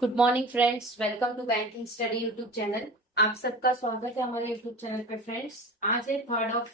Good morning friends, welcome to banking study YouTube channel. आप सबका स्वागत है हमारे यूट्यूब चैनल पे। फ्रेंड्स, आज है 3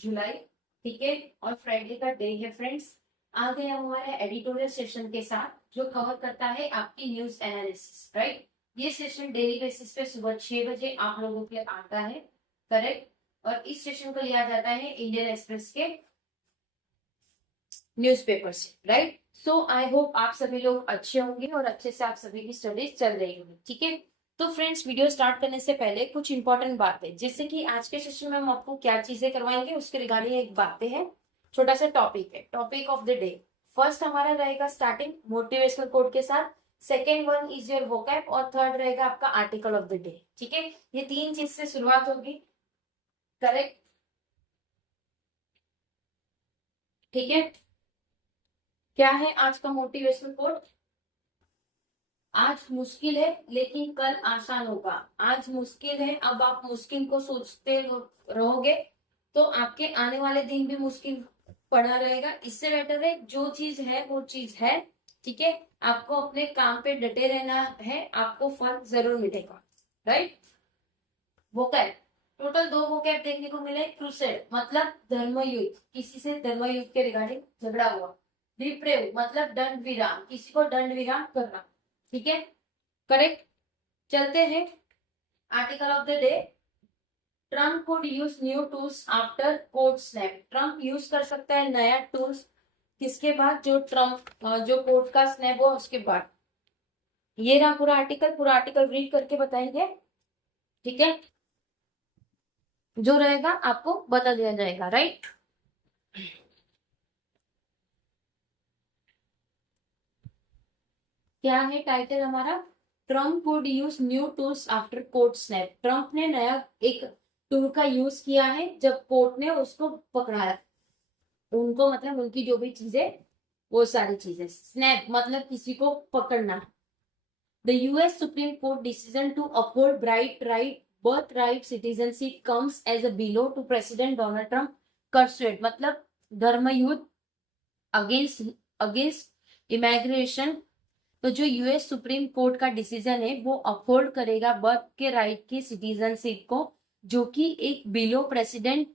जुलाई, ठीक है, और फ्राइडे का डे है। फ्रेंड्स, आ गए हम हमारे एडिटोरियल सेशन के साथ जो कवर करता है आपकी न्यूज एनालिसिस। राइट, ये सेशन डेली बेसिस पे सुबह 6 बजे आप लोगों के आता है, करेक्ट। और इस सेशन को लिया जाता है इंडियन एक्सप्रेस के न्यूज़पेपर से। राइट, सो आई होप आप सभी लोग अच्छे होंगे और अच्छे से आप सभी की स्टडीज चल रही होंगी, ठीक है। तो फ्रेंड्स, वीडियो स्टार्ट करने से पहले कुछ इंपॉर्टेंट बातें, जैसे कि आज के सेशन में हम आपको क्या चीजें करवाएंगे उसके रिगार्डिंग एक बातें हैं। छोटा सा टॉपिक है, topic of the day. First हमारा रहेगा स्टार्टिंग मोटिवेशनल कोट के साथ, second one is your vocab, और थर्ड रहेगा आपका आर्टिकल ऑफ द डे, ठीक है। ये 3 चीज से शुरुआत होगी, करेक्ट, ठीक है। क्या है आज का मोटिवेशनल कोट? आज मुश्किल है लेकिन कल आसान होगा। आज मुश्किल है, अब आप मुश्किल को सोचते रहोगे तो आपके आने वाले दिन भी मुश्किल पड़ा रहेगा। इससे बेटर है जो चीज है वो चीज है, ठीक है। आपको अपने काम पे डटे रहना है, आपको फल जरूर मिलेगा। राइट, वोकैब, टोटल 2 वोकैब देखने को मिले। क्रूसेड मतलब धर्मयुद्ध, किसी से धर्मयुद्ध के रिगार्डिंग झगड़ा हुआ। रिप्रेव मतलब दंड विराम, किसी को दंड विराम करना, ठीक है, करेक्ट। चलते हैं article of the day. Trump could use new tools after court snap. Trump use कर सकता है नया टूल्स किसके बाद? जो कोर्ट का स्नैप हुआ उसके बाद। ये रहा पूरा आर्टिकल रीड करके बताएंगे, ठीक है। जो रहेगा आपको बता दिया जाएगा। राइट, क्या है टाइटल हमारा? Trump would use new tools after court snap. Trump ने नया एक टूल का यूज किया है जब कोर्ट ने उसको पकड़ाया, उनको मतलब उनकी जो भी चीजें, वो सारी चीजें। स्नैप मतलब किसी को पकड़ना। The US Supreme Court decision to uphold birthright citizenship comes as a blow to President Donald Trump crusade मतलब धर्मयुद्ध अगेंस्ट अगेंस्ट इमिग्रेशन। तो जो यूएस सुप्रीम कोर्ट का डिसीजन है वो अपहोल्ड करेगा बर्थ के राइट की सिटीजनशिप को, जो कि एक बिलो प्रेसिडेंट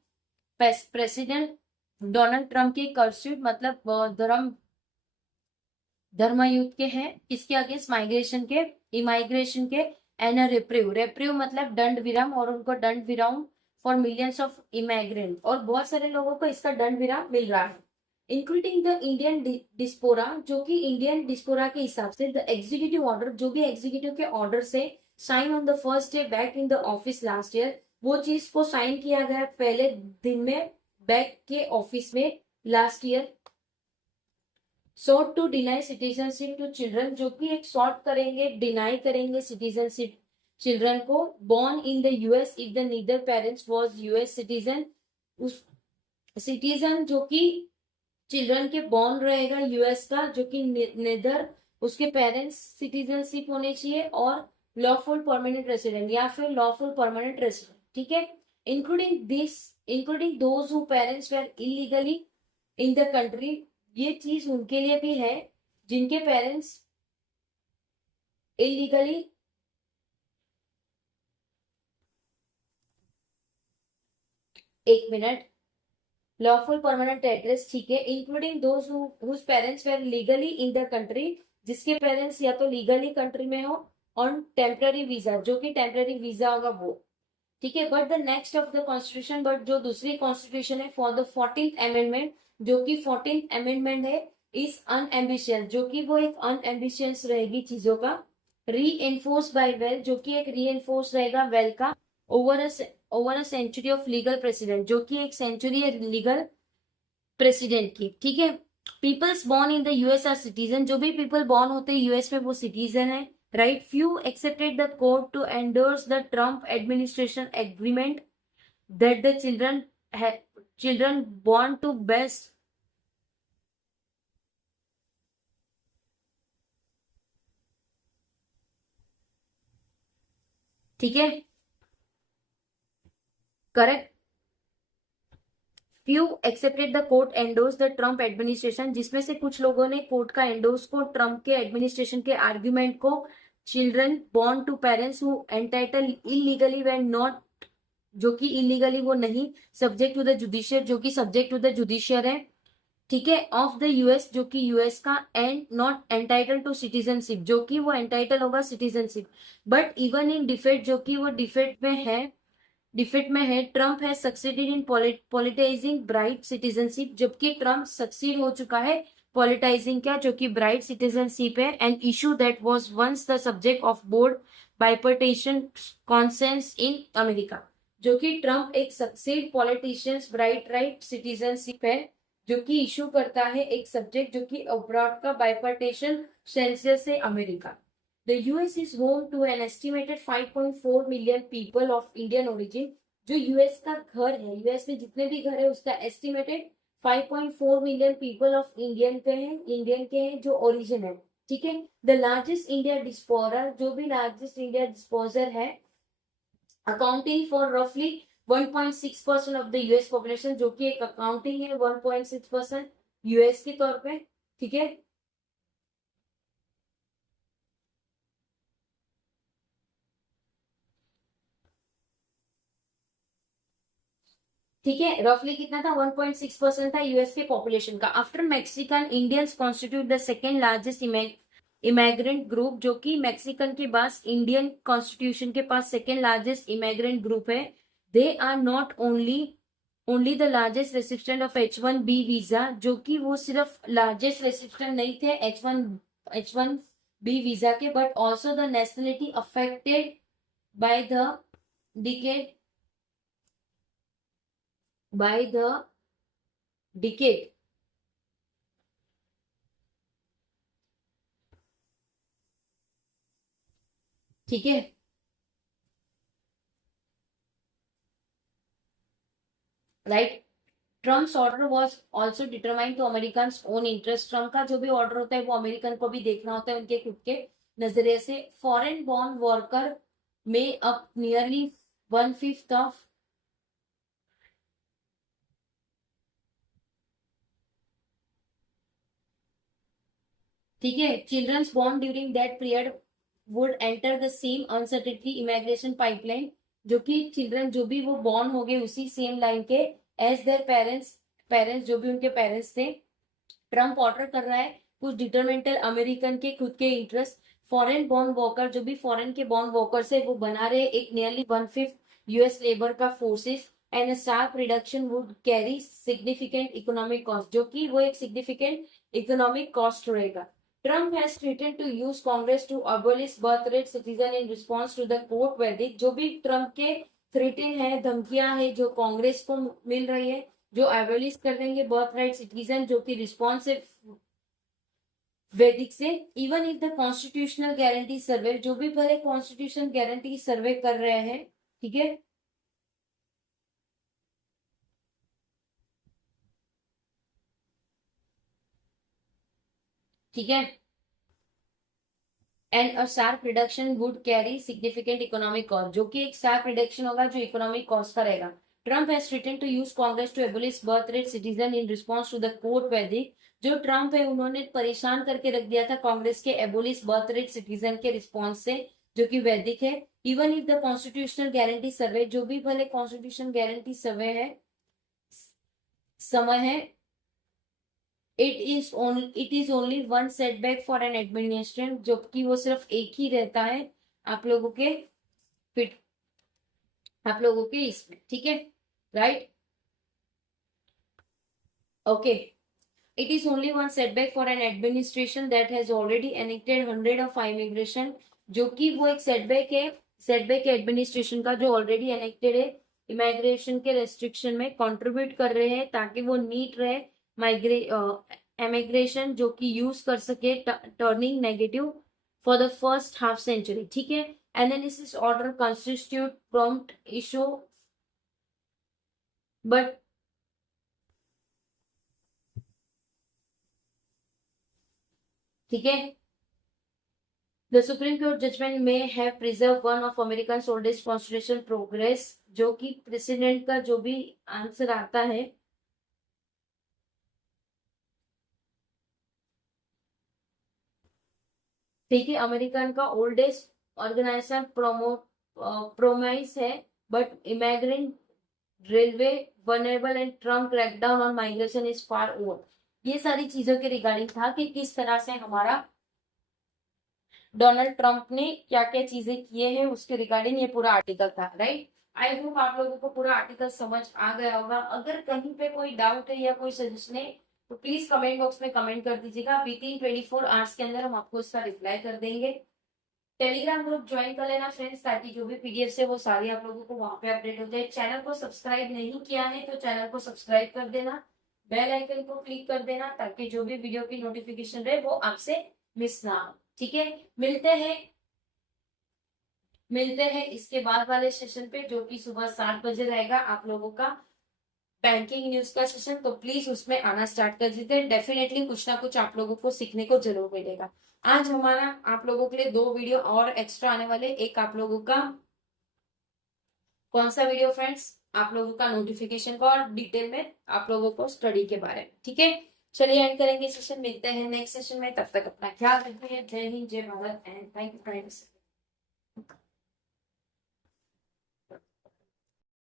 डोनाल्ड ट्रम्प के कर्स्यूट मतलब धर्मयुद्ध के हैं, इसके अगेंस्ट इमाइग्रेशन के एंड रेप्रिव मतलब दंड विराम, और उनको दंड विराम फॉर मिलियंस ऑफ इमाइग्रेंट, और बहुत सारे लोगों को इसका दंड विराम मिल रहा है, इंक्लूडिंग द इंडियन डिस्पोरा। जो कि इंडियन डिस्पोरा के हिसाब से द एग्जीक्यूटिव ऑर्डर, जो भी एग्जीक्यूटिव के ऑर्डर से sign on the first day back in the office last year, वो चीज को साइन किया गया पहले दिन में बैक के ऑफिस में last year. Sort to deny citizenship to children, जो कि एक सॉर्ट करेंगे, डिनाई करेंगे सिटीजनशिप चिल्ड्रन को born in the US if the neither parents was US citizen. उस सिटीजन जो कि चिल्ड्रन के बॉर्न रहेगा यूएस का, जो कि नेदर उसके पेरेंट्स सिटीजनशिप होने चाहिए और लॉफुल परमानेंट रेसिडेंट या फिर लॉफुल परमानेंट रेसिडेंट, ठीक है। Including those who parents were illegally in the country. ये चीज उनके लिए भी है जिनके पेरेंट्स इलीगली, एक मिनट, लॉफुल परमानेंट एड्रेस, ठीक है, including those whose parents were legally in the country, जिसके पेरेंट्स या तो लीगली कंट्री में हो, ऑन टेम्पररी वीजा, जो कि टेम्पररी वीजा होगा वो, ठीक है। But the next of the constitution, but जो दूसरी कॉन्स्टिट्यूशन है फॉर द 14th अमेंडमेंट, जो कि 14th अमेंडमेंट है, इज अनएम्बिशियस, जो कि वो एक अनएम्बिशियस रहेगी चीजों का। री एनफोर्स बाय वेल, जो कि एक री एनफोर्स रहेगा वेल का, over a century of legal president, जो कि एक सेंचुरी है लीगल प्रेसिडेंट की, ठीक है। Peoples born in the US are citizen, जो भी पीपल बॉर्न होते हैं यूएस में वो सिटीजन है। Right, few accepted the court to endorse the Trump administration agreement that the children born to best, ठीक है, correct. Few accepted the court endorse the Trump administration, जिसमें से कुछ लोगों ने कोर्ट का एंडोर्स को, ट्रम्प के एडमिनिस्ट्रेशन के आर्ग्यूमेंट को children born to parents who entitle illegally when not, जो कि इलीगली वो नहीं, सब्जेक्ट टू द जुडिशियर, जो कि सब्जेक्ट टू द जुडिशियर है, ठीक है, ऑफ द यूएस, जो कि यूएस का, and not entitled to citizenship, जो कि वो एंटाइटल होगा citizenship, but even in defect, जो कि वो डिफेक्ट में है, ट्रम्प है succeeded in politicizing birthright citizenship, जबकि ट्रम्प सक्सीड हो चुका है पॉलिटाइजिंग क्या, जो कि ब्राइट सिटीजनशिप है, an issue that was once the subject of broad bipartisan consensus in America, जो कि ट्रम्प एक succeed politicians birthright right citizenship है, जो कि इशू करता है एक सब्जेक्ट जो कि अब्रॉड का बाइपर्टेशन सेंसियस है America. The US is home to an estimated 5.4 million people of Indian origin. जो यूएस का घर है, यूएस में जितने भी घर है उसका estimated 5.4 million people of Indian के हैं जो ओरिजिन है, ठीक है। द लार्जेस्ट इंडिया डिस्पोजर, जो भी लार्जेस्ट इंडिया डिस्पोजर है, अकाउंटिंग फॉर रफली 1.6% ऑफ द यूएस पॉपुलेशन, जो कि एक अकाउंटिंग है 1.6% यूएस के तौर पे, ठीक है। ठीक है, रफली कितना था, 1.6% था यूएस के पॉपुलेशन का। After Mexican, Indians constitute the second largest immigrant group, जो कि मैक्सिकन के पास, इंडियन कॉन्स्टिट्यूशन के पास सेकेंड लार्जेस्ट इमिग्रेंट ग्रुप है। They are not only the largest recipient of H1B visa, जो कि वो सिर्फ लार्जेस्ट रेसिपिएंट नहीं थे H1B वीजा के, but also the nationality affected by the decade by the decade, ठीक है, right. Trump's order was also determined to American own interest, Trump का जो भी ऑर्डर होता है वो अमेरिकन को भी देखना होता है उनके खुद के नजरिए से। फॉरेन बॉर्न वर्कर में अप नियरली 1/5 ऑफ, ठीक है, childrens born during that period would enter the same uncertainty immigration pipeline, जो कि चिल्ड्रन जो भी वो बॉर्न हो गए उसी सेम लाइन के एज देयर पेरेंट्स जो भी उनके पेरेंट्स थे। ट्रम्प ऑर्डर कर रहा है कुछ डिटरमेंटल अमेरिकन के खुद के इंटरेस्ट, फॉरेन बॉर्न वर्कर, जो भी फॉरेन के बॉर्न वर्कर्स है वो बना रहे एक नियरली 1/5 यूएस लेबर का forces, and a sharp reduction would carry significant economic cost, जो कि वो एक सिग्निफिकेंट इकोनॉमिक कॉस्ट रहेगा। Trump has threatened to use Congress to abolish birth rate citizen in response to the court verdict, जो भी Trump के threaten है, धमकियां है जो कांग्रेस को मिल रही है, जो एबोलिश कर देंगे बर्थ राइट सिटीजन, जो कि रिस्पॉन्स है वैदिक से। Even if the constitutional guarantee survives, जो भी पहले कॉन्स्टिट्यूशन गारंटी सर्वे कर रहे हैं, ठीक है, ठीक है, and a sharp reduction would carry significant economic cost, जो कि एक शार्प रिडक्शन होगा जो इकोनॉमिक कॉस्ट का रहेगा। Trump has threatened to use Congress to abolish birth rate citizen in response to the court verdict, जो ट्रम्प है उन्होंने परेशान करके रख दिया था कांग्रेस के एबोलिश बर्थ रेट सिटीजन के रिस्पॉन्स से, जो कि वैदिक है। Even if the constitutional guarantee survives, जो भी भले कॉन्स्टिट्यूशन गारंटी सर्वे है समय है, it is only one setback for an administration, जबकि वो सिर्फ एक ही रहता है आप लोगों के फिट, आप लोगों के इसमें, ठीक है, right, okay. It is only one setback for an administration that has already enacted 100 of immigration, जो कि वो एक सेटबैक है एडमिनिस्ट्रेशन का जो ऑलरेडी एनेक्टेड है इमिग्रेशन के रेस्ट्रिक्शन में कंट्रीब्यूट कर रहे हैं ताकि वो नीट रहे इमिग्रेशन, जो कि यूज कर सके turning negative for the first half century, ठीक है। Analysis order constitute prompt issue but, ठीक है, द सुप्रीम कोर्ट जजमेंट में have preserve one of American oldest constitution progress, जो कि प्रेसिडेंट का जो भी आंसर आता है, ठीक है, अमेरिकन का ओल्डेस्ट ऑर्गेनाइजेशन प्रोमाइस है, but immigrant railway vulnerable and Trump crackdown on migration is far over. ये सारी चीजों के रिगार्डिंग था कि किस तरह से हमारा डोनाल्ड ट्रंप ने क्या क्या चीजें किए हैं, उसके रिगार्डिंग ये पूरा आर्टिकल था, राइट। आई होप आप लोगों को पूरा आर्टिकल समझ आ गया होगा। अगर कहीं पे कोई डाउट है या कोई सजेशन है तो प्लीज कमेंट बॉक्स में कमेंट कर दीजिएगा। विद इन 24 आवर्स के अंदर हम आपको इसका रिप्लाई कर देंगे। टेलीग्राम ग्रुप ज्वाइन कर लेना फ्रेंड्स, ताकि जो भी पीडीएफ है वो सारी आप लोगों को वहां पे अपडेट हो जाए। चैनल को सब्सक्राइब नहीं किया है तो चैनल को सब्सक्राइब कर देना, बेल आइकन को क्लिक कर देना, ताकि जो भी वीडियो की नोटिफिकेशन रहे वो आपसे मिस ना हो। ठीक है, मिलते हैं इसके बाद वाले सेशन पे, जो कि सुबह 7 बजे रहेगा आप लोगों का बैंकिंग न्यूज का सेशन। तो प्लीज उसमें आना स्टार्ट कर दीजिए, डेफिनेटली कुछ ना कुछ आप लोगों को सीखने को जरूर मिलेगा। आज हमारा आप लोगों के लिए 2 वीडियो और एक्स्ट्रा आने वाले। एक आप लोगों का कौन सा वीडियो फ्रेंड्स, आप लोगों का नोटिफिकेशन का और डिटेल में आप लोगों को स्टडी के बारे में। ठीक है, चलिए एंड करेंगे सेशन, मिलते हैं नेक्स्ट सेशन में। तब तक अपना ख्याल रखिए। जय हिंद, जय Bharat and thank you friends.